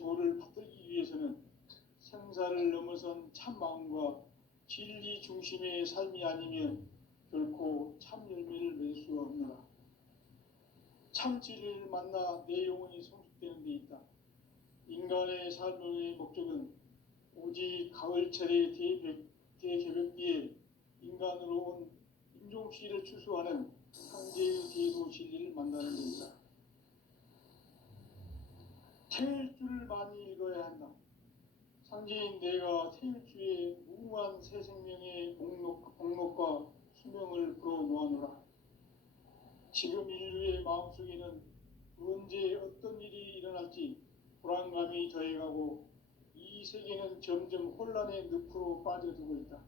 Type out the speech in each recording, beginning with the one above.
도를 받들기 위해서는 생사를 넘어선 참마음과 진리 중심의 삶이 아니면 결코 참 열매를 맺을 수 없노라. 참 진리를 만나 내 영혼이 성숙되는 데 있다. 인간의 삶의 목적은 오직 가을철의 대개벽기에 인간으로 온 인종시를 추수하는 상제의 대도 진리를 만나는 데 있다. 태일주를 많이 읽어야 한다. 상제인 내가 태일주의 무궁한 새 생명의 목록과 수명을 풀어놓아노라. 지금 인류의 마음속에는 언제 어떤 일이 일어날지 불안감이 더해가고 이 세계는 점점 혼란의 늪으로 빠져들고 있다.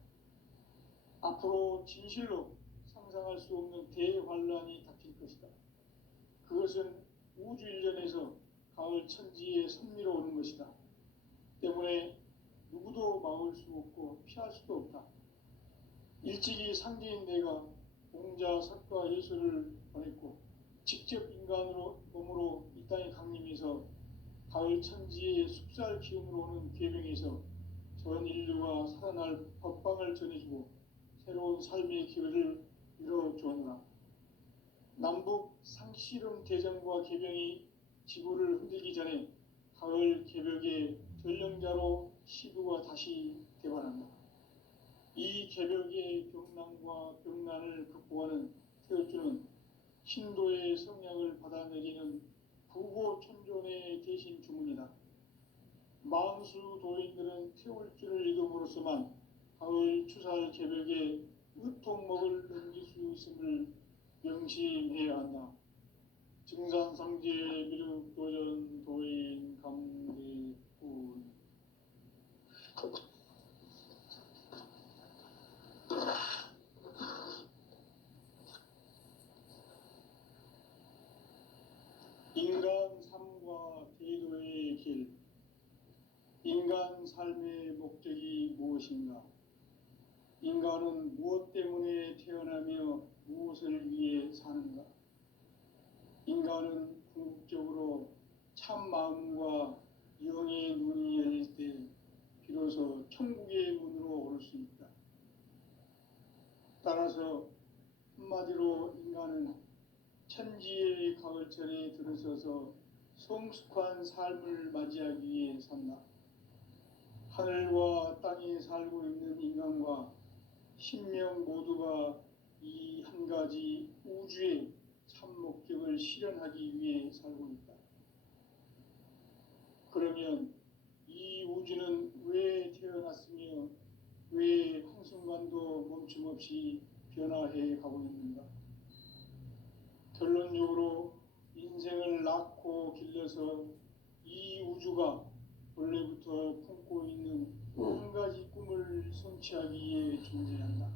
앞으로 진실로 상상할 수 없는 대환란이 닥칠 것이다. 그것은 우주 일련에서 가을 천지의 섭리로 오는 것이다. 때문에 누구도 막을 수 없고 피할 수도 없다. 일찍이 상제인 내가 공자, 석가, 예수를 보냈고 직접 인간으로 몸으로 이 땅에 강림해서 가을 천지의 숲살 기운으로 오는 계명에서 전 인류가 살아날 법방을 전해주고 새로운 삶의 기회를 열어주었노라. 남북 상씨름 대전과 개병이 지구를 흔들기 전에 가을 개벽의 전령자로 시부가 다시 대반한다. 이 개벽의 병난과 병난을 극복하는 태울주는 신도의 성량을 받아내리는 부고천존의 대신 주문이다. 망수 도인들은 태울주를 읽음으로써만 가을 추살 개벽의 의통목을 넘길 수 있음을 명심해야 한다. 증산상제 미륵도전 도인 감대군. 인간 삶과 대도의 길. 인간 삶의 목적이 무엇인가? 인간은 무엇 때문에 태어나며 무엇을 위해 사는가? 인간은 궁극적으로 참 마음과 영의 눈이 열릴 때 비로소 천국의 문으로 오를 수 있다. 따라서 한마디로 인간은 천지의 가을철에 들어서서 성숙한 삶을 맞이하기 위해 산다. 하늘과 땅에 살고 있는 인간과 신명 모두가 이 한 가지 우주의 참 목적을 실현하기 위해 살고 있다. 그러면 이 우주는 왜 태어났으며 왜 한순간도 멈춤없이 변화해 가고 있는가? 결론적으로 인생을 낳고 길러서 이 우주가 원래부터 품고 있는 한 가지 꿈을 성취하기 위해 존재한다.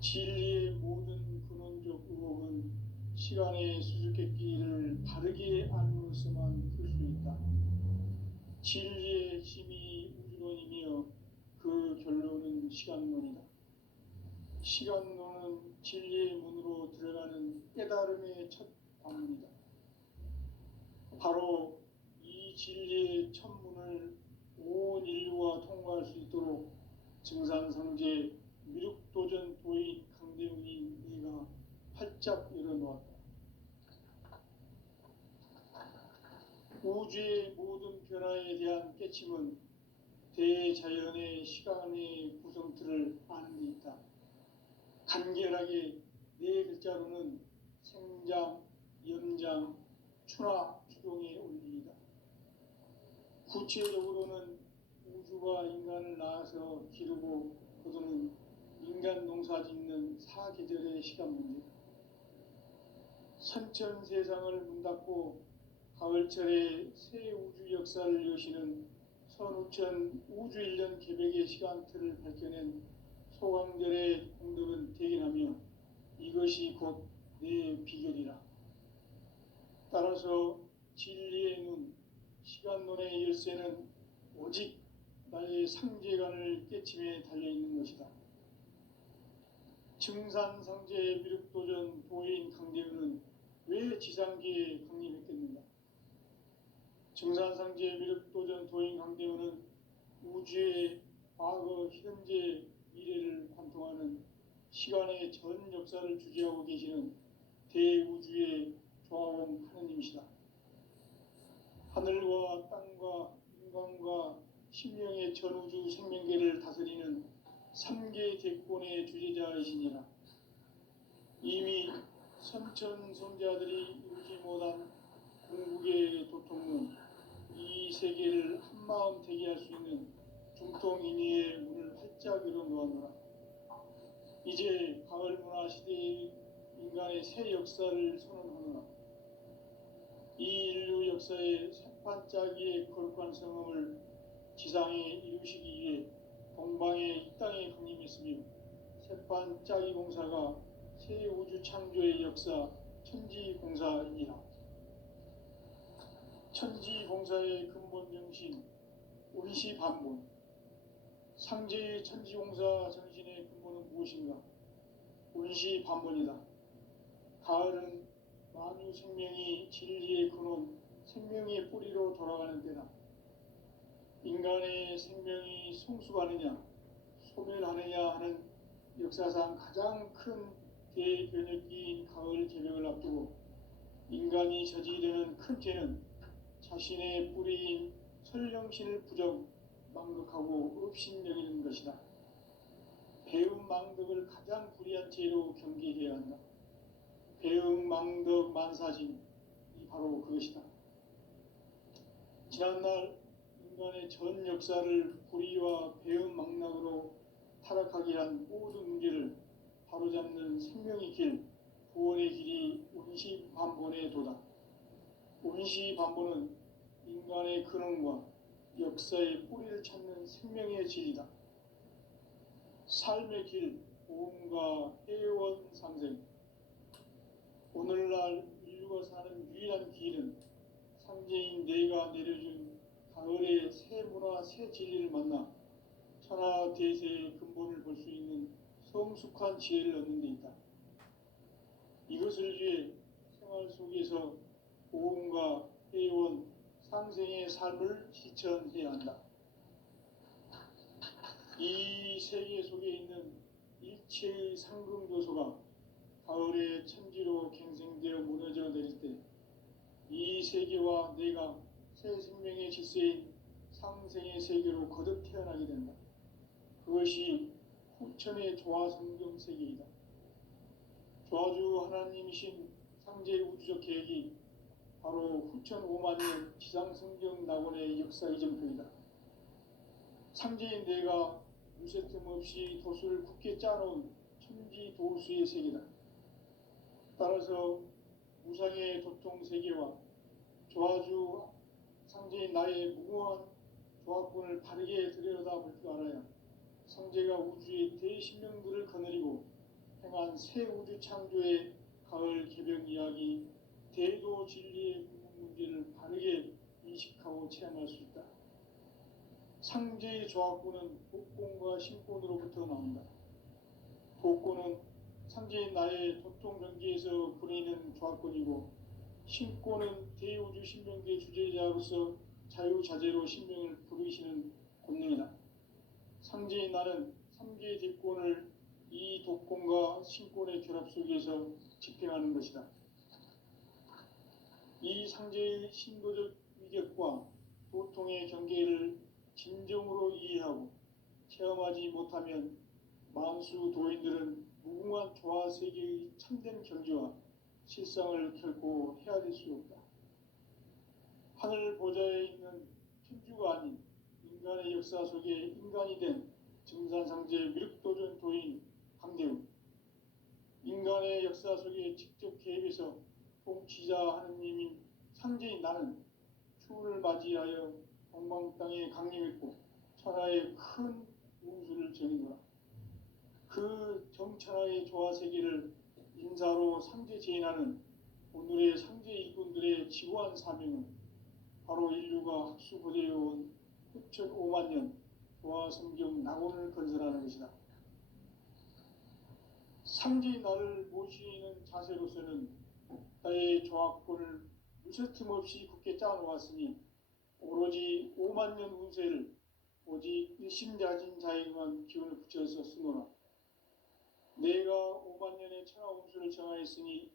진리의 모든 근원적 의혹은 시간의 수수께끼를 바르게 알므로서만 풀 수 있다. 진리의 힘이 우주론이며 그 결론은 시간론이다. 시간론은 진리의 문으로 들어가는 깨달음의 첫 관문이다. 바로 이 진리의 첫 문을 온 인류가 통과할 수 있도록 증산상제 미륵도전 도인 강대웅인 네가 활짝 열어놓았다. 우주의 모든 변화에 대한 깨침은 대자연의 시간의 구성틀을 아는 데 있다. 간결하게 네 글자로는 생장, 연장, 추나 추동의 원리이다. 구체적으로는 우주가 인간을 낳아서 기르고 거두는 인간 농사 짓는 사계절의 시간 문제다. 선천 세상을 문 닫고 가을철에 새 우주 역사를 여시는 선우천 우주 1년 개벽의 시간틀을 밝혀낸 소강절의 공덕은 대견하며 이것이 곧 내 비결이라. 따라서 진리의 눈, 시간론의 열쇠는 오직 나의 상제관을 깨침에 달려있는 것이다. 증산상제 미륵도전 도인 강대우는 왜 지상계에 강림했겠는가? 증산상제 미륵도전 도인 강대원은 우주의 과거, 현재, 미래를 관통하는 시간의 전 역사를 주재하고 계시는 대우주의 조화원 하느님이시다. 하늘과 땅과 인간과 신명의 전우주 생명계를 다스리는 3계 대권의 주재자이시니라. 이미 선천성자들이 이루지 못한 궁극의 도통은 이 세계를 한마음 되게 할 수 있는 중통인의의 문을 활짝 열어놓았노라. 이제 가을 문화 시대의 인간의 새 역사를 선언하노라. 이 인류 역사의 새판짜기의 거룩한 성함을 지상에 이루시기 위해 동방에 이 땅에 강림했으며 새판짜기 공사가 새 우주 창조의 역사 천지공사이니라. 천지공사의 근본 정신 운시반본. 상제의 천지공사 정신의 근본은 무엇인가? 운시반본이다. 가을은 만유 생명이 진리의 근원, 생명의 뿌리로 돌아가는 때다. 인간의 생명이 성숙하느냐, 소멸하느냐 하는 역사상 가장 큰 대변혁기인 가을 개벽을 앞두고 인간이 저지르는 큰 죄는 자신의 뿌리인 설령신을 부정, 망극하고 업신여기는 것이다. 배움 망덕을 가장 불의한 죄로 경계해야 한다. 배움 망덕 만사진이 바로 그것이다. 지난날 인간의 전 역사를 불의와 배움 망락으로 타락하게 한 모든 문제를 바로잡는 생명의 길, 구원의 길이 운시반본의 도다. 운시반본은 인간의 근원과 역사의 뿌리를 찾는 생명의 진리다. 삶의 길, 보험과 해원 상생. 오늘날 인류가 사는 유일한 길은 상제인 내가 내려준 가을의 새 문화, 새 진리를 만나 천하 대세의 근본을 볼 수 있는 성숙한 지혜를 얻는 데 있다. 이것을 위해 생활 속에서 보험과 해원, 상생의 삶을 실천해야 한다. 이 세계 속에 있는 일체의 상금 요소가 가을의 천지로 갱생되어 무너져 내릴 때 이 세계와 내가 새 생명의 질서인 상생의 세계로 거듭 태어나게 된다. 그것이 후천의 조화성경 세계이다. 조화주 하나님이신 상제 우주적 계획이 바로 후천 5만년 지상성경 낙원의 역사 이정표이다. 상제인 내가 무쇠틈 없이 도수를 굳게 짜놓은 천지 도수의 세계다. 따라서 무상의 도통 세계와 조화주 상제인 나의 무궁한 조합군을 바르게 들여다볼 줄 알아야 상제가 우주의 대신명들을 거느리고 행한 새 우주 창조의 가을 개벽 이야기, 대도 진리의 궁극 문제를 바르게 인식하고 체험할 수 있다. 상제의 조합군은 복권과 신권으로부터 나온다. 복권은 상제인 나의 도통 경계에서 부리는 조합권이고, 신권은 대우주 신명계 주제자로서 자유자재로 신명을 부르시는 권능이다. 상제인 나는 3개 뒷권을 이 독권과 신권의 결합 속에서 집행하는 것이다. 이 상제의 신도적 위격과 도통의 경계를 진정으로 이해하고 체험하지 못하면 만수 도인들은 무궁한 조화세계의 참된 경지와 실상을 결코 헤아릴 수 없다. 하늘 보좌에 있는 천주가 아닌 인간의 역사 속에 인간이 된 증산상제 미륵도전 도인 강대훈. 인간의 역사 속에 직접 개입해서 통치자 하느님인 상제인 나는 추운을 맞이하여 동방 땅에 강림했고 천하의 큰 우수를 전이노라. 그 정천하의 조화세계를 인사로 상제 제인하는 오늘의 상제 일꾼들의 지구한 사명은 바로 인류가 학수고대해온 후천 5만년 조화성경 낙원을 건설하는 것이다. 상제인 나를 모시는 자세로서는 나의 조합권을 무쇠틈 없이 굳게 짜놓았으니 오로지 5만 년 운세를 오직 일심자진 자에게만 기운을 붙여서 쓰노라. 내가 5만 년의 천하 운수를 정하였으니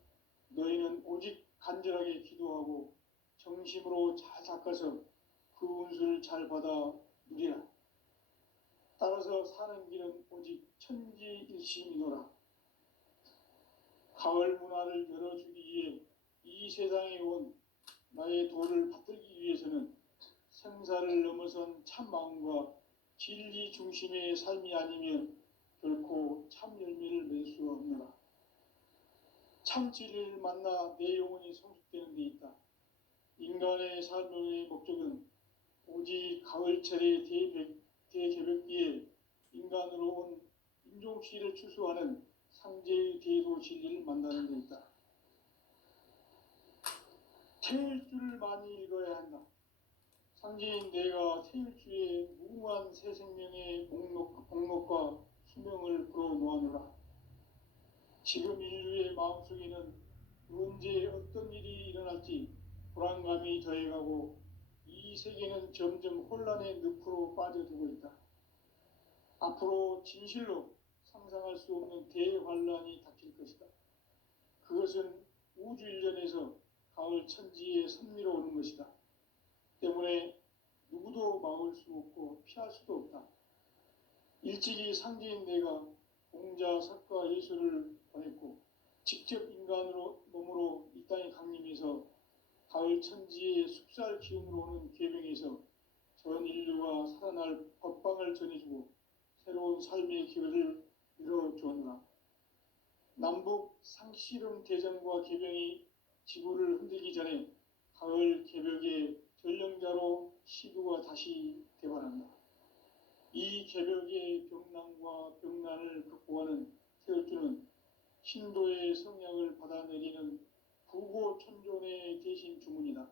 너희는 오직 간절하게 기도하고 정심으로 잘 닦아서 그 운수를 잘 받아 누리라. 따라서 사는 길은 오직 천지일심이노라. 가을 문화를 열어주기 위해 이 세상에 온 나의 도를 받들기 위해서는 생사를 넘어선 참 마음과 진리 중심의 삶이 아니면 결코 참 열매를 맺을 수 없노라. 참 진리를 만나 내 영혼이 성숙되는 데 있다. 인간의 삶의 목적은 오직 가을철의 대개벽기에 인간으로 온 인종시를 추수하는 상제의 대도 진리를 만나는 데 있다. 태일주를 많이 읽어야 한다. 상제인 내가 태일주의 무궁한 새 생명의 목록과 수명을 불어놓아노라. 지금 인류의 마음속에는 언제 어떤 일이 일어날지 불안감이 더해가고 이 세계는 점점 혼란의 늪으로 빠져들고 있다. 앞으로 진실로 상상할 수 없는 대환란이 닥칠 것이다. 그것은 우주 일련에서 가을 천지의 섭리로 오는 것이다. 때문에 누구도 막을 수 없고 피할 수도 없다. 일찍이 상제인 내가 공자, 석가, 예수를 보냈고 직접 인간으로 몸으로 이 땅에 강림해서 가을 천지의 숲살 기운으로 오는 계명에서 전 인류가 살아날 법방을 전해주고 새로운 삶의 기회를 열어주었노라. 남북 상씨름 대전과 개병이 지구를 흔들기 전에 가을 개벽의 전령자로 시도가 다시 되관한다. 이 개벽의 병난과 병난을 극복하는 태울주는 신도의 성약을 받아내리는 부고천존의 대신 주문이다.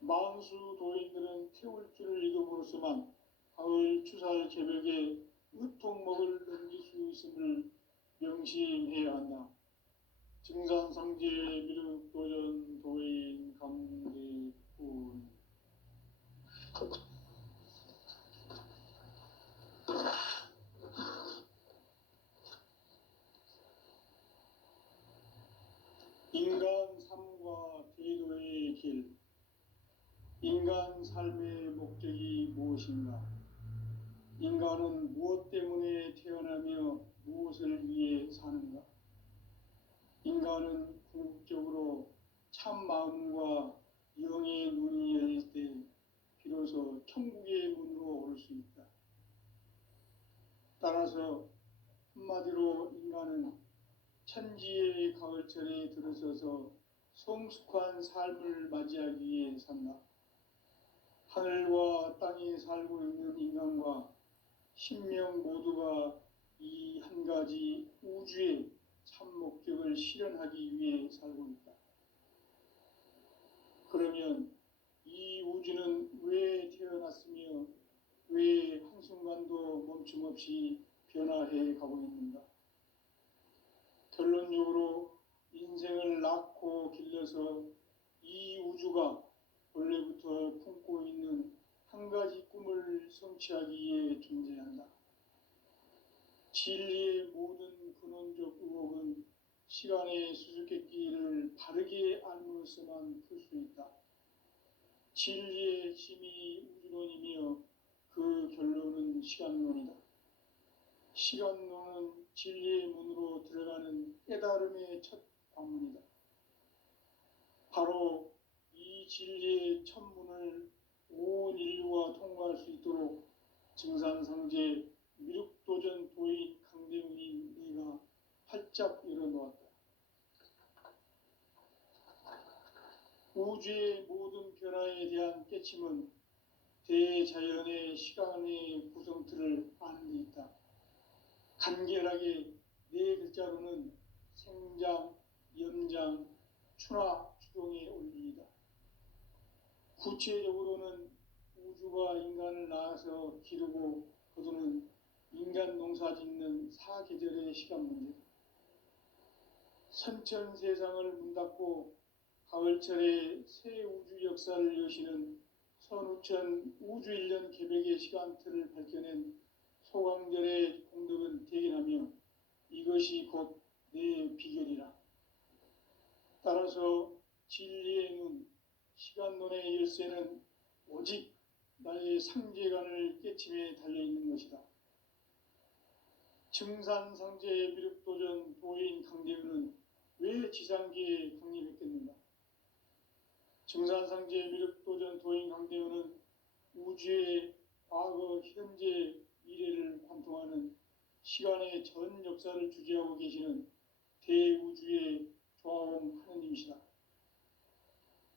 만수 도인들은 태울주를 읽음으로써만 가을 추살 개벽에 의통목을 넘길 수 있음을 명심해야 한다. 증산상제 미륵도전 도인 감대군. 인간 삶과 대도의 길. 인간 삶의 목적이 무엇인가? 인간은 무엇 때문에 태어나며 무엇을 위해 사는가? 인간은 궁극적으로 참 마음과 영의 눈이 열릴 때 비로소 천국의 문으로 오를 수 있다. 따라서 한마디로 인간은 천지의 가을철에 들어서서 성숙한 삶을 맞이하기 위해 산다. 하늘과 땅에 살고 있는 인간과 신명 모두가 이 한 가지 우주의 참 목적을 실현하기 위해 살고 있다. 그러면 이 우주는 왜 태어났으며 왜 한순간도 멈춤없이 변화해 가고 있는가? 결론적으로 인생을 낳고 길러서 이 우주가 원래부터 품고 있는 한 가지 꿈을 성취하기 위해 존재한다. 진리의 모든 근원적 의혹은 시간의 수수께끼를 바르게 알므로서만 풀 수 있다. 진리의 핵심이 우주론이며 그 결론은 시간론이다. 시간론은 진리의 문으로 들어가는 깨달음의 첫 관문이다. 바로 이 진리의 첫 문을 온 인류가 통과할 수 있도록 증산상제 미륵도전 도인 강대문인 내가 활짝 열어놓았다. 우주의 모든 변화에 대한 깨침은 대자연의 시간의 구성틀을 아는 데 있다. 간결하게 네 글자로는 생장, 염장, 추나 추동의 원리이다. 구체적으로는 우주가 인간을 낳아서 기르고 거두는 인간 농사 짓는 사계절의 시간 문제다. 선천 세상을 문 닫고 가을철에 새 우주 역사를 여시는 선우천 우주일년 개벽의 시간틀을 밝혀낸 소강절의 공덕은 대견하며 이것이 곧 내 비결이라. 따라서 진리의 눈, 시간론의 열쇠는 오직 나의 상제관을 깨침에 달려있는 것이다. 증산상제의 미륵도전 도인 강대우는 왜 지상계에 강림했겠는가? 증산상제의 미륵도전 도인 강대우는 우주의 과거, 현재, 미래를 관통하는 시간의 전 역사를 주재하고 계시는 대우주의 조화원 하느님이시다.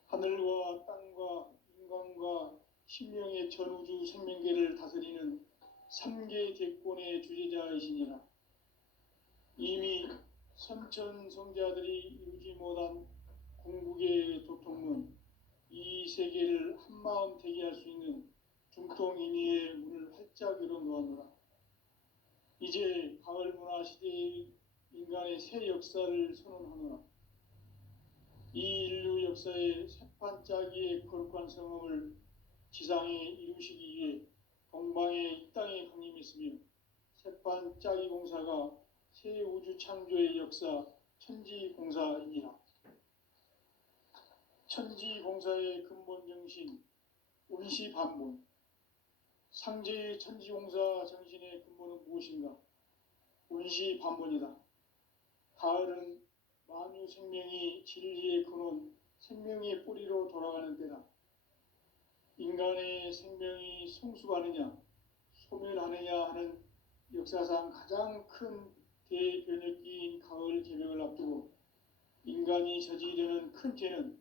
하늘과 땅과 인간과 신명의 전우주 생명계를 다스리는 3개 대권의 주재자이시니라. 이미 선천성자들이 이루지 못한 궁극의 도통문, 이 세계를 한마음 되게 할 수 있는 중통인의의 문을 활짝 열어놓았노라. 이제 가을 문화 시대의 인간의 새 역사를 선언하노라. 이 인류 역사의 새판짜기의 거룩한 성험을 지상에 이루시기 위해 동방의 이 땅에 강림했으며 새판짜기 공사가 새 우주 창조의 역사 천지공사이니라. 천지공사의 근본 정신 운시반본. 상제의 천지공사 정신의 근본은 무엇인가? 운시반본이다. 가을은 만유 생명이 진리의 근원, 생명의 뿌리로 돌아가는 때다. 인간의 생명이 성숙하느냐, 소멸하느냐 하는 역사상 가장 큰 대변혁기인 가을 개벽을 앞두고 인간이 저지르는 큰 죄는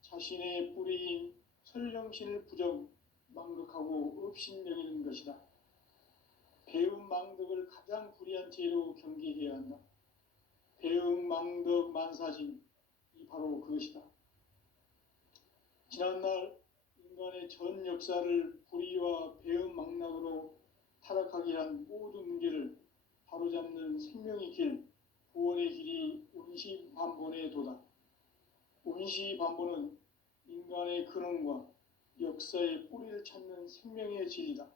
자신의 뿌리인 설령신을 부정, 망극하고 업신여기는 것이다. 배움 망덕을 가장 불의한 죄로 경계해야 한다. 배움 망덕 만사짐, 이 바로 그것이다. 지난날 인간의 전 역사를 불의와 배움 망락으로 타락하게 한 모든 문제를 바로잡는 생명의 길, 구원의 길이 운시반본의 도다. 운시반본은 인간의 근원과 역사의 뿌리를 찾는 생명의 진리다.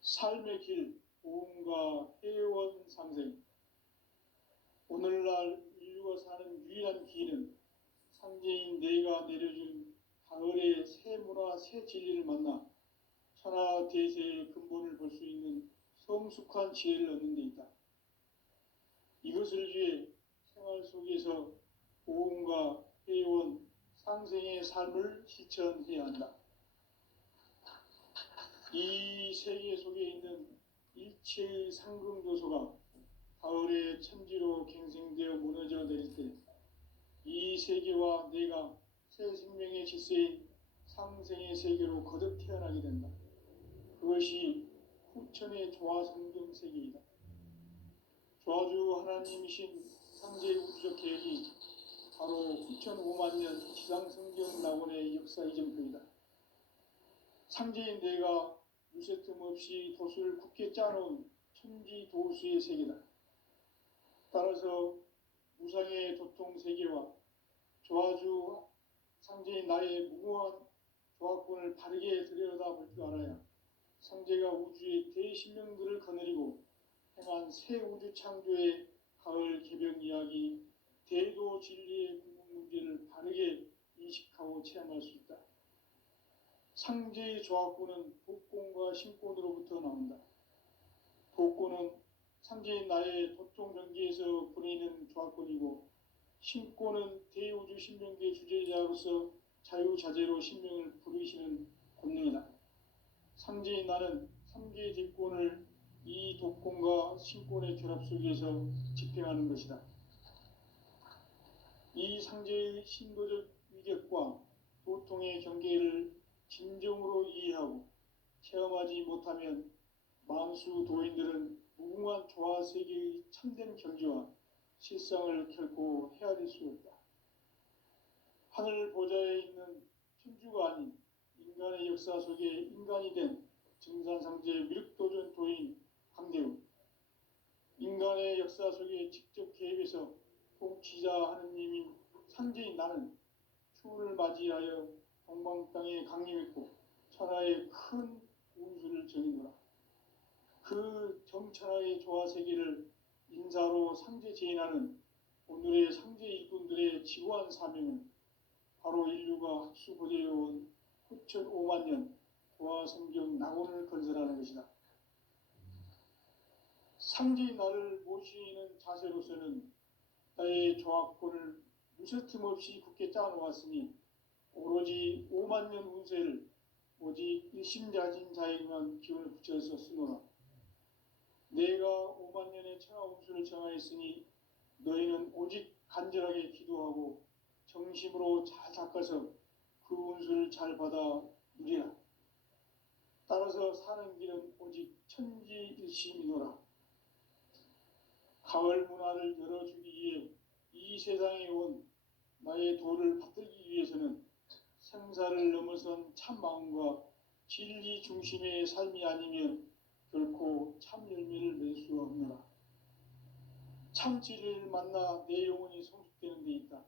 삶의 길, 보험과 회원 상생. 오늘날 인류가 사는 유일한 길은 상제인 내가 내려준 가을의 새 문화, 새 진리를 만나 천하 대세의 근본을 볼 수 있는 성숙한 지혜를 얻는 데 있다. 이것을 위해 생활 속에서 보험과 회원, 상생의 삶을 실천해야 한다. 이 세계 속에 있는 일체의 상승조소가 가을의 천지로 갱생되어 무너져 내릴 때 이 세계와 내가 새 생명의 질서인 상생의 세계로 거듭 태어나게 된다. 그것이 후천의 조화성경 세계이다. 조화주 하나님이신 상제의 우주적 계획이 바로 후천 5만 년 지상성경 낙원의 역사 이전표이다. 상제인 내가 무쇠틈 없이 도수를 굳게 짜놓은 천지도수의 세계다. 따라서 무상의 도통 세계와 조화주 상제인 나의 무궁한 조화권을 바르게 들여다볼 줄 알아야 상제가 우주의 대신명들을 거느리고 행한 새 우주 창조의 가을 개벽 이야기, 대도 진리의 궁극 문제를 바르게 인식하고 체험할 수 있다. 상제의 조화권은 복권과 신권으로부터 나온다. 복권은 상제인 나의 도통 경계에서 부리는 조화권이고, 신권은 대우주 신명계 주제자로서 자유자재로 신명을 부르시는 권능이다. 상제인 나는 3개의 뒷권을 이 독권과 신권의 결합 속에서 집행하는 것이다. 이 상제의 신도적 위격과 도통의 경계를 진정으로 이해하고 체험하지 못하면 만수 도인들은 무궁한 조화세계의 참된 경지와 실상을 결코 헤아릴 수 없다. 하늘 보좌에 있는 천주가 아닌 인간의 역사 속에 인간이 된 증산상제 미륵도전 도인 강대우, 인간의 역사 속에 직접 개입해서 통치자 하느님인 상제인 나는 추운을 맞이하여 동방 땅에 강 강림했고 천하에 큰 운수를 정이노라. 그 정천하의 조화 세계를 인사로 상제 제인하는 오늘의 상제 일꾼들의 지구한 사명은 바로 인류가 학수고대해온 후천 5만 년 조화 성경 낙원을 건설하는 것이다. 상제의 나를 모시는 자세로서는 나의 조합권을 무쇠틈 없이 굳게 짜놓았으니 오로지 5만 년 운세를 오직 일심자진 자에게만 기운을 붙여서 쓰노라. 내가 5만 년의 천하 운수를 정하였으니 너희는 오직 간절하게 기도하고 정심으로 잘 닦아서 그 운수를 잘 받아 누리라. 따라서 사는 길은 오직 천지일심이노라. 가을 문화를 열어주기 위해 이 세상에 온 나의 도를 받들기 위해서는 생사를 넘어선 참 마음과 진리 중심의 삶이 아니면 결코 참 열매를 맺을 수 없노라. 참 진리를 만나 내 영혼이 성숙되는 데 있다.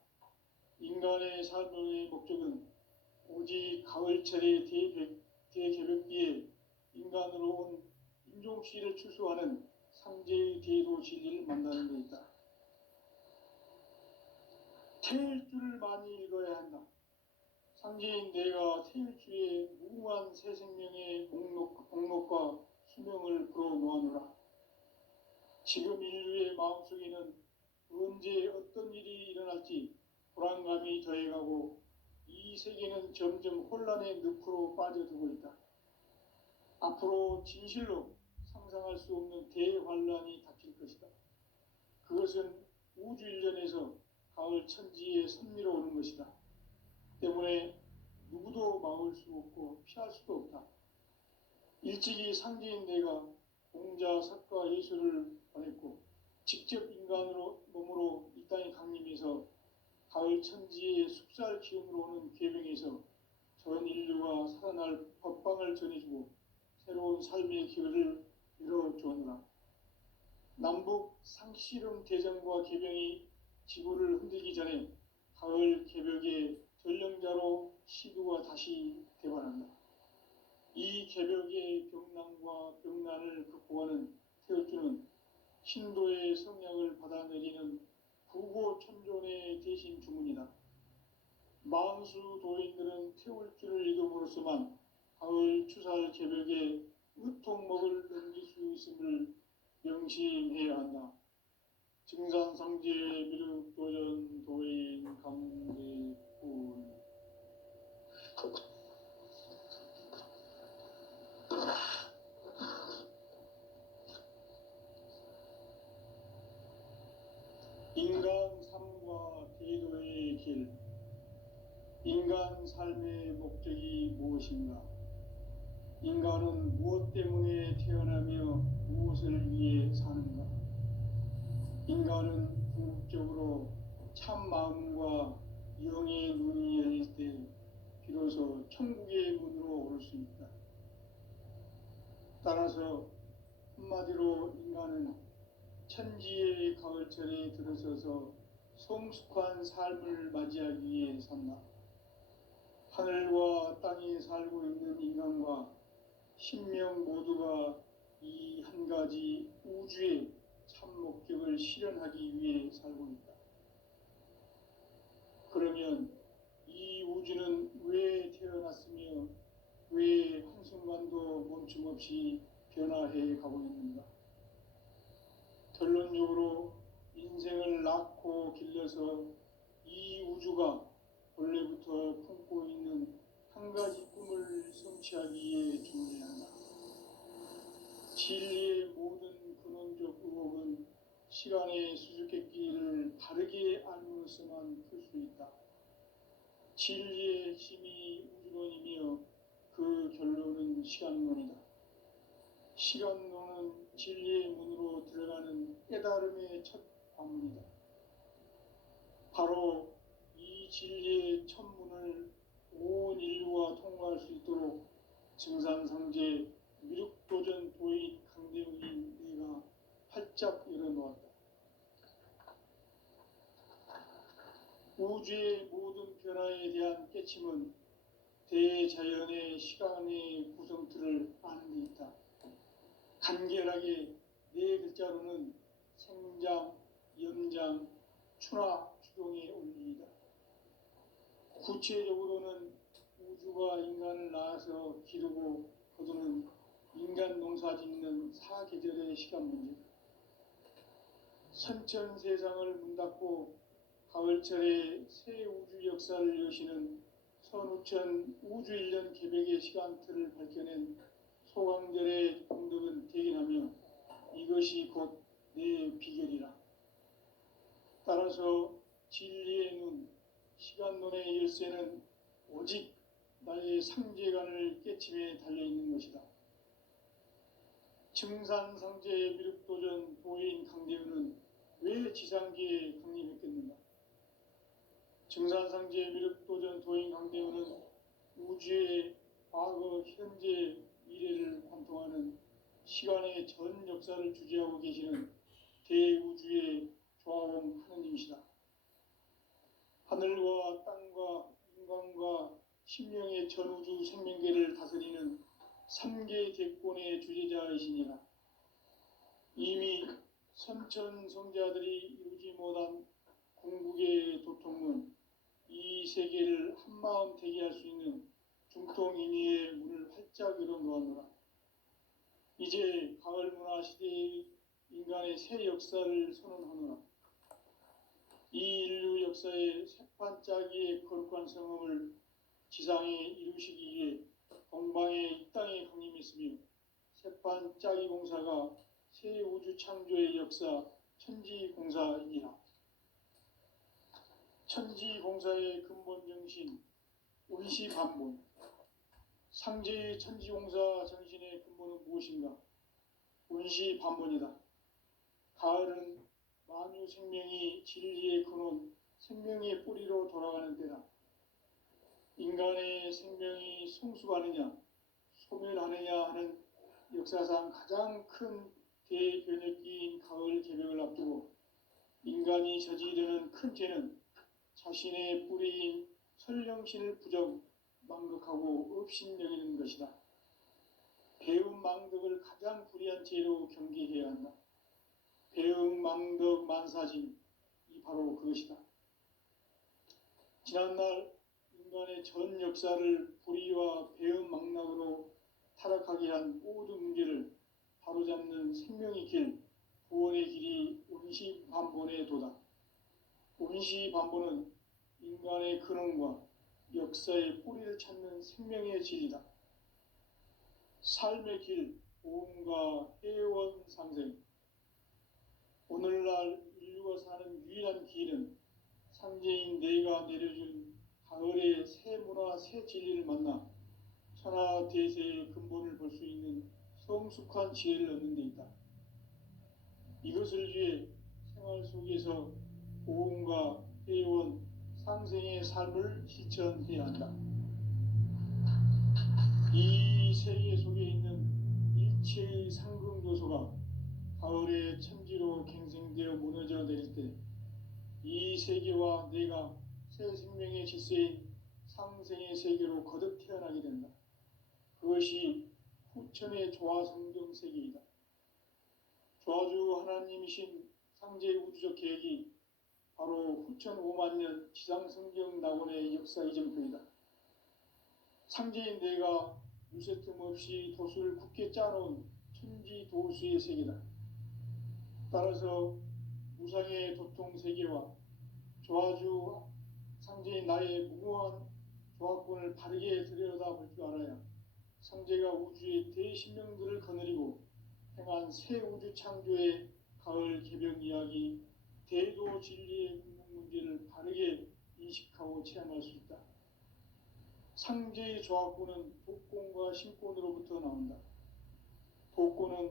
인간의 삶의 목적은 오직 가을철의 대개벽기에 인간으로 온 인종씨를 추수하는 상제의 대도 진리를 만나는 데 있다. 태일주를 많이 읽어야 한다. 상제인 내가 태일주의 무궁한 새 생명의 목록과 수명을 불어놓아노라. 지금 인류의 마음속에는 언제 어떤 일이 일어날지 불안감이 더해가고 이 세계는 점점 혼란의 늪으로 빠져들고 있다. 앞으로 진실로 상상할 수 없는 대환란이 닥칠 것이다. 그것은 우주 일련에서 가을 천지에 선미로 오는 것이다. 때문에 누구도 막을 수 없고 피할 수도 없다. 일찍이 상제인 내가 공자, 석가, 예수를 보냈고 직접 인간으로 몸으로 이 땅에 강림해서 가을 천지의 숙살 기운으로 오는 계명에서 전 인류가 살아날 법방을 전해주고 새로운 삶의 기회를 열어주었노라. 남북 상씨름 대전과 개병이 지구를 흔들기 전에 가을 개벽의 전령자로 시두가 다시 대발한다. 이 개벽의 병난과 병난을 극복하는 태울주는 신도의 성약을 받아내리는 부고천존의 대신 주문이다. 만수 도인들은 태울주를 읽음으로써만 가을 추살 개벽에 으통먹을 넘길 수 있음을 명심해야 한다. 증산상제 미륵도전 도인 강대군. 인간 삶과 대도의 길. 인간 삶의 목적이 무엇인가? 인간은 무엇 때문에 태어나며 무엇을 위해 사는가? 인간은 궁극적으로 참 마음과 영의 눈이 열릴 때 비로소 천국의 문으로 오를 수 있다. 따라서 한마디로 인간은 천지의 가을철에 들어서서 성숙한 삶을 맞이하기 위해 산다. 하늘과 땅에 살고 있는 인간과 신명 모두가 이 한 가지 우주의 참 목적을 실현하기 위해 살고 있다. 그러면 이 우주는 왜 태어났으며 왜 한순간도 멈춤없이 변화해 가고 있는가? 결론적으로 인생을 낳고 길러서 이 우주가 원래부터 품고 있는 한 가지 꿈을 성취하기 위해 존재한다. 진리의 모든 근원적 의혹은 시간의 수수께끼를 바르게 알므로서만 풀 수 있다. 진리의 힘이 우주론이며 그 결론은 시간론이다. 시간론은 진리의 문으로 들어가는 깨달음의 첫 관문이다. 바로 이 진리의 첫 문을 온 인류가 통과할 수 있도록 증산상제 미륵도전 도인 강대국인 내가 활짝 열어놓았다. 우주의 모든 변화에 대한 깨침은 대자연의 시간의 구성틀을 아는 데 있다. 간결하게 네 글자로는 생장, 염장, 추나 추동의 원리이다. 구체적으로는 우주가 인간을 낳아서 기르고 거두는 인간 농사 짓는 사계절의 시간 문제다. 선천 세상을 문 닫고 가을철에 새 우주 역사를 여시는 선우천 우주 1년 개백의 시간틀을 밝혀낸 소강절의 공덕은 대견하며 이것이 곧 내 비결이라. 따라서 진리의 눈, 시간론의 열쇠는 오직 나의 상제관을 깨침에 달려있는 것이다. 증산상제 미륵도전 도인 강대우는 왜 지상계에 강림했겠는가? 증산상제 미륵도전 도인 강대우는 우주의 과거, 현재, 미래를 관통하는 시간의 전 역사를 주재하고 계시는 대우주의 조화원 하느님이시다. 하늘과 땅과 인간과 심령의 전우주 생명계를 다스리는 3개 대권의 주재자이시니라. 이미 선천성자들이 이루지 못한 궁극의 도통문, 이 세계를 한마음 되게 할 수 있는 중통인의의 문을 활짝 열어놓았노라. 이제 가을 문화 시대의 인간의 새 역사를 선언하노라. 이 인류 역사의 새반짝이의 거룩한 성험을 지상에 이루시기 위해 동방에 이 땅에 강림했으며 새반짝이 공사가 새 우주 창조의 역사 천지공사이니라. 천지공사의 근본 정신 운시반본. 상제의 천지공사 정신의 근본은 무엇인가? 운시반본이다. 가을은 만유 생명이 진리의 근원, 생명의 뿌리로 돌아가는 때다. 인간의 생명이 성숙하느냐, 소멸하느냐 하는 역사상 가장 큰 대변혁기인 가을 개벽을 앞두고 인간이 저지르는 큰 죄는 자신의 뿌리인 설령신을 부정, 망극하고 업신여기는 것이다. 배움 망덕을 가장 불의한 죄로 경계해야 한다. 배움 망덕 만사진, 이 바로 그것이다. 지난날 인간의 전 역사를 불의와 배움 망락으로 타락하게 한 모든 문제를 바로잡는 생명의 길, 구원의 길이 운시반본의 도다. 운시반본은 인간의 근원과 역사의 뿌리를 찾는 생명의 질이다. 삶의 길, 보험과 해원 상생. 오늘날 인류가 사는 유일한 길은 상제인 내가 내려준 가을의 새 문화, 새 진리를 만나 천하 대세의 근본을 볼 수 있는 성숙한 지혜를 얻는 데 있다. 이것을 위해 생활 속에서 보험과 해원, 상생의 삶을 실천해야 한다. 이 세계 속에 있는 일체의 상금 요소가 가을의 천지로 갱생되어 무너져 내릴 때 이 세계와 내가 새 생명의 질서인 상생의 세계로 거듭 태어나게 된다. 그것이 후천의 조화성경 세계이다. 조화주 하나님이신 상제의 우주적 계획이 바로 후천 5만 년 지상성경 낙원의 역사 이정표이다. 상제인 내가 무쇠 틈 없이 도수를 굳게 짜놓은 천지 도수의 세계다. 따라서 무상의 도통 세계와 조화주 상제인 나의 무궁한 조화권을 바르게 들여다볼 줄 알아야 상제가 우주의 대신명들을 거느리고 행한 새 우주 창조의 가을 개벽 이야기, 대도 진리의 궁극 문제를 바르게 인식하고 체험할 수 있다. 상제의 조화권은 독권과 신권으로부터 나온다. 독권은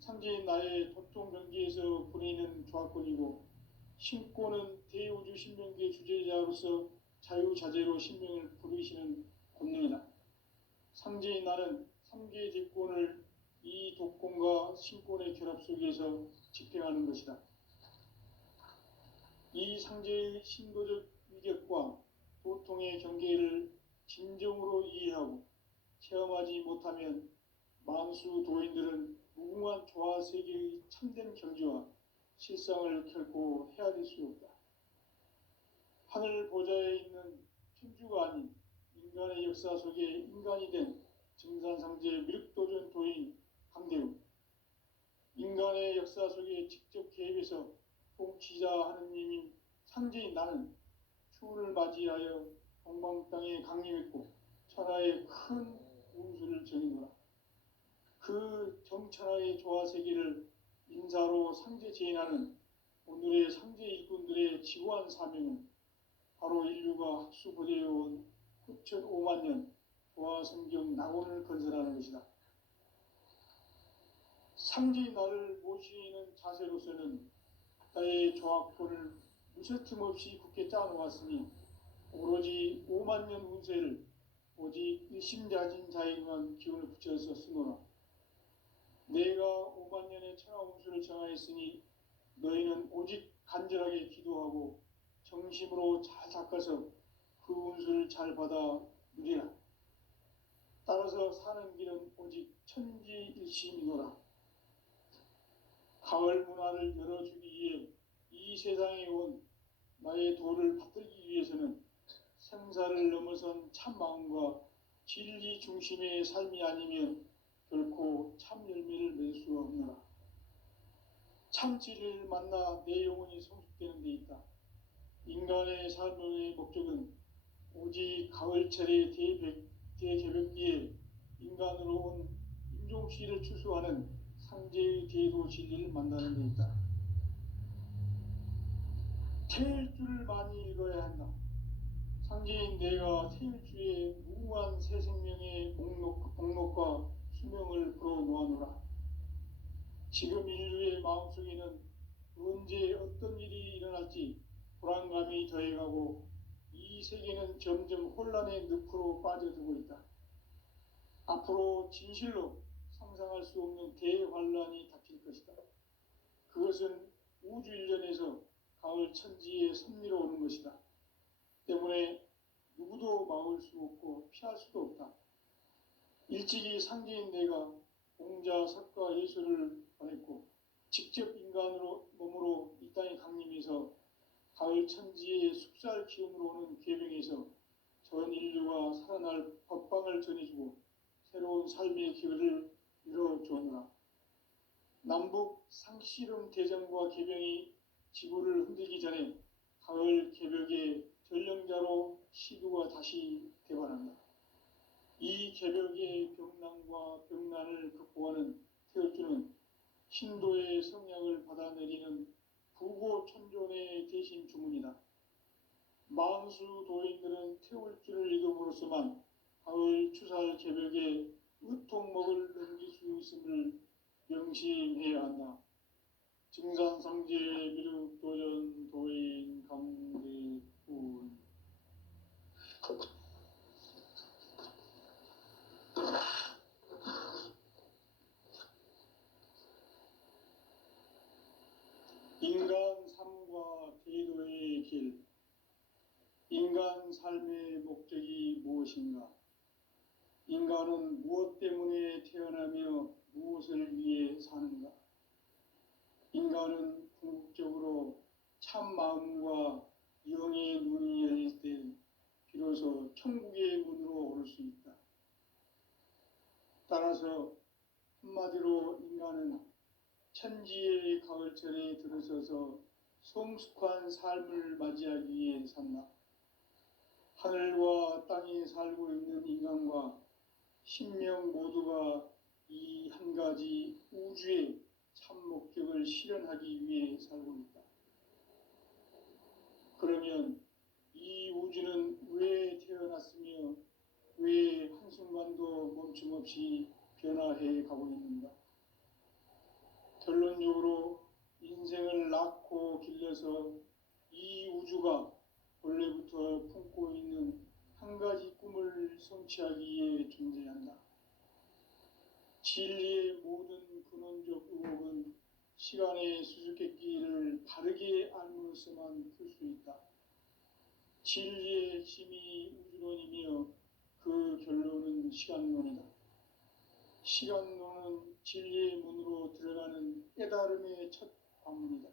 상제인 나의 도통 경계에서 보내는 조화권이고, 신권은 대우주 신명계 주제자로서 자유자재로 신명을 부르시는 권능이다. 상제인 나는 3개의 대권을 이 독권과 신권의 결합 속에서 집행하는 것이다. 이 상제의 신도적 위격과 도통의 경계를 진정으로 이해하고 체험하지 못하면 만수 도인들은 무궁한 조화 세계의 참된 경지와 실상을 결코 헤아릴 수 없다. 하늘 보좌에 있는 천주가 아닌 인간의 역사 속에 인간이 된 증산상제 미륵도전 도인 강대우, 인간의 역사 속에 직접 개입해서 통치자 하느님인 상제인 나는 추운을 맞이하여 동방 땅에 강림했고 천하의 큰 운수를 정해노라. 그 정천하의 조화 세계를 인사로 상제 제인하는 오늘의 상제 일꾼들의 지구한 사명은 바로 인류가 학수고대해온 9,5만 년 조화 성경 낙원을 건설하는 것이다. 상제의 나를 모시는 자세로서는 나의 조합권을 무쇠틈 없이 굳게 짜놓았으니 오로지 5만 년 운세를 오직 일심자진 자에게만 기운을 붙여서 쓰노라. 내가 5만 년의 천하 운수를 정하였으니 너희는 오직 간절하게 기도하고 정심으로 잘 닦아서 그 운수를 잘 받아 누리라. 따라서 사는 길은 오직 천지일심이노라. 가을 문화를 열어주기 위해 이 세상에 온 나의 도를 받들기 위해서는 생사를 넘어선 참 마음과 진리 중심의 삶이 아니면 결코 참 열매를 맺을 수 없노라. 참 진리를 만나 내 영혼이 성숙되는 데 있다. 인간의 삶의 목적은 오직 가을철의 대개벽기에 인간으로 온 임종씨를 추수하는 상제의 대도 진리를 만나는 데 있다. 태일주를 많이 읽어야 한다. 상제인 내가 태일주의 무궁한 새 생명의 목록과 수명을 불어놓아노라. 지금 인류의 마음속에는 언제 어떤 일이 일어날지 불안감이 더해가고 이 세계는 점점 혼란의 늪으로 빠져들고 있다. 앞으로 진실로 상상할 수 없는 대환란이 닥칠 것이다. 그것은 우주 일련에서 가을 천지에 섭리로 오는 것이다. 때문에 누구도 막을 수 없고 피할 수도 없다. 일찍이 상제인 내가 공자, 석가, 예수를 보냈고 직접 인간으로 몸으로 이 땅에 강림해서 가을 천지의 숙살 기운으로 오는 계명에서 전 인류가 살아날 법방을 전해주고 새로운 삶의 기회를 열어주었노라. 남북 상씨름 대전과 계명이 지구를 흔들기 전에 가을 개벽의 전령자로 시두가 다시 대관한다. 이 개벽의 병난과 병난을 극복하는 태울주는 신도의 성약을 받아내리는 부고천존의 대신 주문이다. 만수 도인들은 태울주를 읽음으로써만 가을 추살 개벽의 의통목을 넘길 수 있음을 명심해야 한다. 증산상제 미륵도전 도인 강대훈. 인간 삶과 제도의 길. 인간 삶의 목적이 무엇인가? 인간은 무엇 때문에 태어나며 무엇을 위해 사는가? 인간은 궁극적으로 참 마음과 영의 눈이 열릴 때 비로소 천국의 문으로 오를 수 있다. 따라서 한마디로 인간은 천지의 가을철에 들어서서 성숙한 삶을 맞이하기 위해 산다. 하늘과 땅에 살고 있는 인간과 신명 모두가 이 한 가지 우주의 참 목적을 실현하기 위해 살고 있다. 그러면 이 우주는 왜 태어났으며 왜 한순간도 멈춤없이 변화해 가고 있는가? 결론적으로 인생을 낳고 길러서 이 우주가 원래부터 품고 있는 한 가지 꿈을 성취하기 위해 존재한다. 진리의 모든 근원적 의혹은 시간의 수수께끼를 바르게 알므로서만 풀 수 있다. 진리의 핵심이 우주론이며 그 결론은 시간론이다. 시간론은 진리의 문으로 들어가는 깨달음의 첫 관문이다.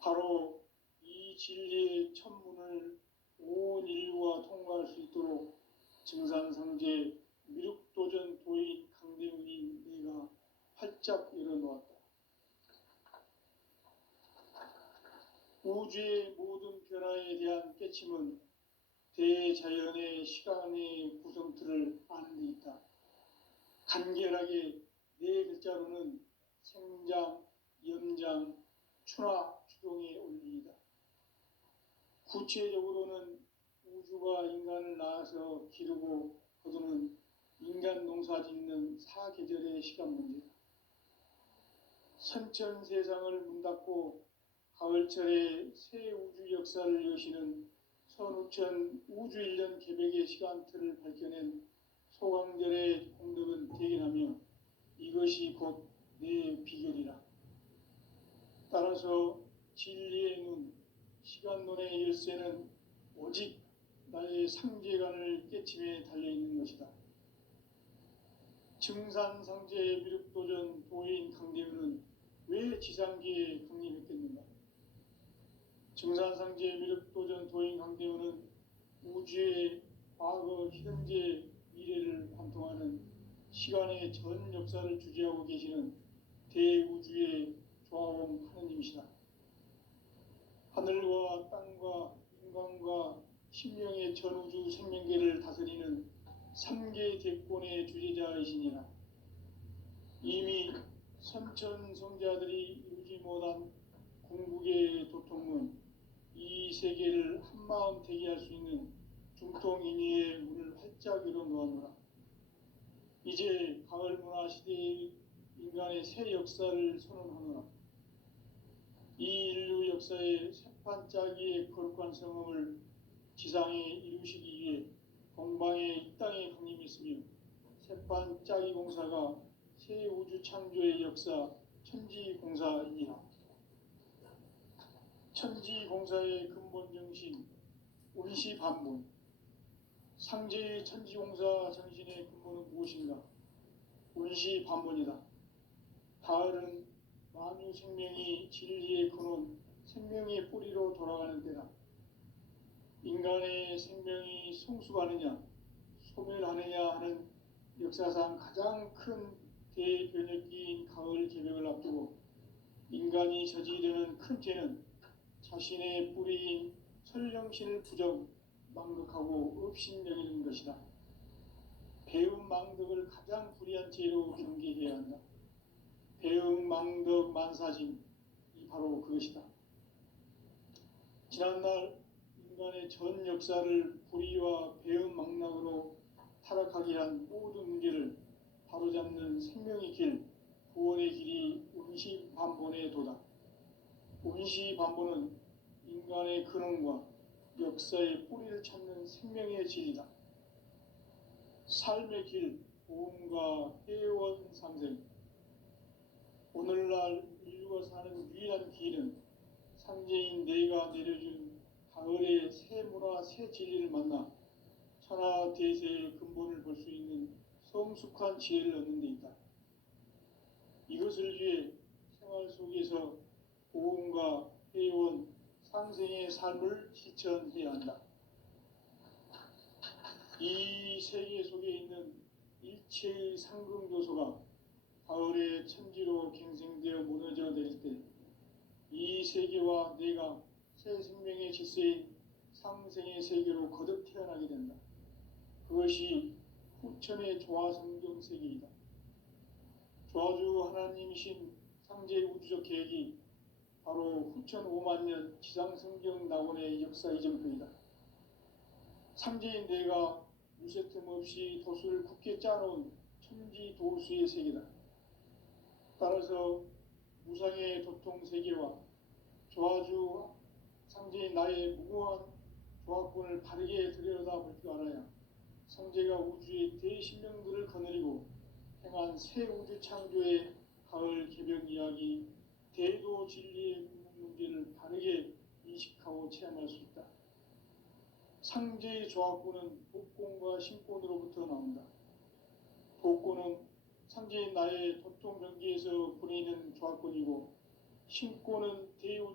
바로 이 진리의 첫 문을 온 인류가 통과할 수 있도록 증산상제 미륵도전 도인 강대웅인 내가 활짝 열어놓았다. 우주의 모든 변화에 대한 깨침은 대자연의 시간의 구성틀을 아는 데 있다. 간결하게 네 글자로는 생장, 염장, 추나 추동의 원리이다. 구체적으로는 우주가 인간을 낳아서 기르고 거두는 인간 농사 짓는 사계절의 시간 문제다. 선천 세상을 문 닫고 가을철에 새 우주 역사를 여시는 선우천 우주 1년 개백의 시간틀을 밝혀낸 소강절의 공덕은 대견하며 이것이 곧 내 비결이라. 따라서 진리의 눈, 시간론의 열쇠는 오직 나의 상제관을 깨침에 달려있는 것이다. 증산상제 미륵도전 도인 강대우는 왜 지상계에 강림했겠는가? 증산상제 미륵도전 도인 강대우는 우주의 과거, 현재, 미래를 관통하는 시간의 전 역사를 주재하고 계시는 대우주의 조화원 하느님이시다. 하늘과 땅과 인간과 신명의 전우주 생명계를 다스리는 3개 대권의 주재자이시니라. 이미 선천성자들이 이루지 못한 궁극의 도통문, 이 세계를 한마음 되게 할 수 있는 중통인의의 문을 활짝 열어놓았노라. 이제 가을 문화 시대의 인간의 새 역사를 선언하노라. 이 인류 역사의 새판짜기의 거룩한 성음을 지상에 이루시기 위해 공방에 이 땅에 강림했으며 새판짜기 공사가 새 우주 창조의 역사 천지공사이니라. 천지공사의 근본 정신 운시반문, 상제의 천지공사 정신의 근본은 무엇인가? 운시반문이다. 가을은 만유 생명이 진리의 근원, 생명의 뿌리로 돌아가는 때다. 인간의 생명이 성숙하느냐, 소멸하느냐 하는 역사상 가장 큰 대변혁기인 가을 개벽을 앞두고 인간이 저지르는 큰 죄는 자신의 뿌리인 설령신을 부정, 망극하고 업신여기는 것이다. 배움 망덕을 가장 불의한 죄로 경계해야 한다. 배움 망덕 만사진, 이 바로 그것이다. 지난날 인간의 전 역사를 불의와 배움 망락으로 타락하게 한 모든 문제를 바로잡는 생명의 길, 구원의 길이 운시반본의 도다. 운시반본은 인간의 근원과 역사의 뿌리를 찾는 생명의 진리다. 삶의 길, 보험과 회원 상생. 오늘날 인류가 사는 유일한 길은 상제인 내가 내려준 가을의 새 문화, 새 진리를 만나 천하대세의 근본을 볼 수 있는 성숙한 지혜를 얻는 데 있다. 이것을 위해 생활 속에서 보험과 회원, 상생의 삶을 실천해야 한다. 이 세계 속에 있는 일체의 상승도소가 가을의 천지로 갱생되어 무너져 내릴 때 이 세계와 내가 새 생명의 질서인 상생의 세계로 거듭 태어나게 된다. 그것이 후천의 조화성경 세계이다. 조화주 하나님이신 상제 우주적 계획이 바로 후천 5만 년 지상성경 낙원의 역사 이전표이다. 상제인 내가 무쇠틈 없이 도수를 굳게 짜놓은 천지 도수의 세계다. 따라서 무상의 도통 세계와 조화주 상제인 나의 무고한 조화권을 바르게 들여다볼 줄 알아야 상제가 우주의 대신령들을 거느리고 행한 새 우주 창조의 가을 개벽 이야기, 대도 진리의 문제를 바르게 인식하고 체험할 수 있다. 상제의 조합구는 복권과 신권으로부터 나온다. 복권은 상제인 나의 토종 경기에서 부리는 조합권이고 신권은 대우